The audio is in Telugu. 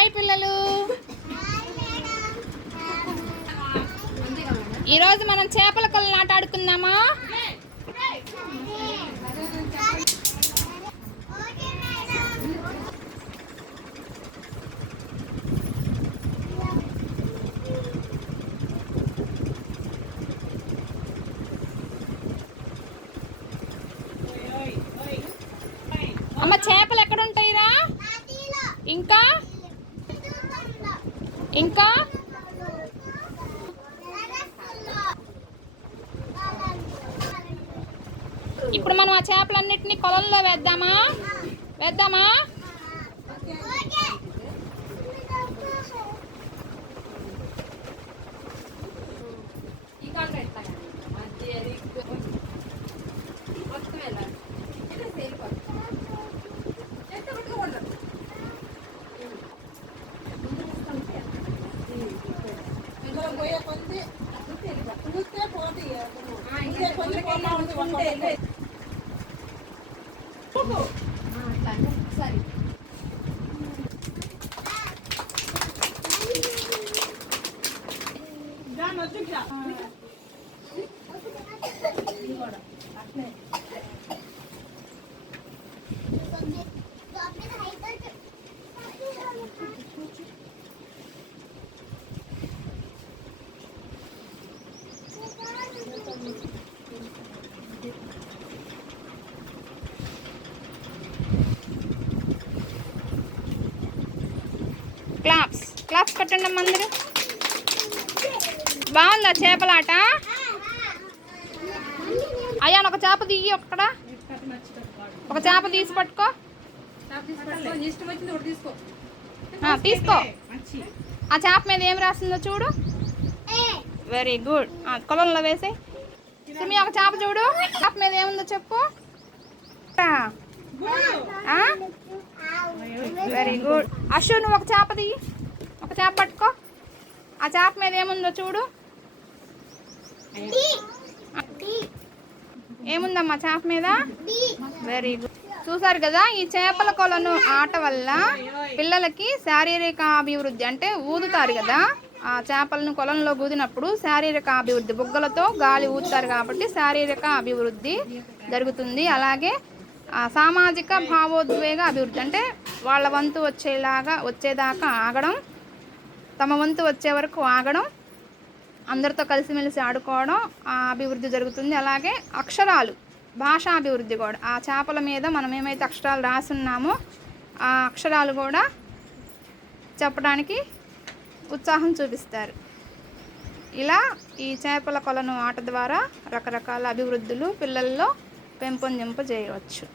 హాయ్ పిల్లలు, ఈరోజు మనం చేపల కొలను ఆట ఆడుకుందామా? అమ్మ చేపలు ఎక్కడ ఉంటాయిరా? ఇంకా ఇంకా ఇప్పుడు మనం ఆ చేపలన్నిటినీ కొలంలో వేద్దామా? క్లాప్స్ కట్టండి అందరూ. బాగుందా చేపలాట? అయ్యా ఒక చేప తీయి, ఒక చేప తీసి పట్టుకో. తీసుకో. ఆ చేప మీద ఏం రాస్తుందో చూడు. Very good. కొలంలో వేసే సుమి ఒక చేప చూడు, చేప మీద ఏముందో చెప్పు. Very good. అశు నువ్వు ఒక చేప తీయి, ఒక చేప పట్టుకో. ఆ చేప మీద ఏముందో చూడు. ఏముందమ్మా చేప మీద? Very good. చూసారు కదా, ఈ చేపల కొలను ఆట వల్ల పిల్లలకి శారీరక అభివృద్ధి, అంటే ఊదుతారు కదా ఆ చేపలను కొలంలో ఊదినప్పుడు శారీరక అభివృద్ధి, బుగ్గలతో గాలి ఊదుతారు కాబట్టి శారీరక అభివృద్ధి జరుగుతుంది. అలాగే సామాజిక భావోద్వేగ అభివృద్ధి, అంటే వాళ్ళ వంతు వచ్చేదాకా ఆగడం, తమ వంతు వచ్చే వరకు ఆగడం, అందరితో కలిసిమెలిసి ఆడుకోవడం, ఆ అభివృద్ధి జరుగుతుంది. అలాగే అక్షరాలు, భాషాభివృద్ధి కూడా, ఆ చేపల మీద మనం ఏమైతే అక్షరాలు రాసున్నామో ఆ అక్షరాలు కూడా చెప్పడానికి ఉత్సాహం చూపిస్తారు. ఇలా ఈ చేపల కొలను ఆట ద్వారా రకరకాల అభివృద్ధులు పిల్లల్లో పెంపొందింపజేయవచ్చు.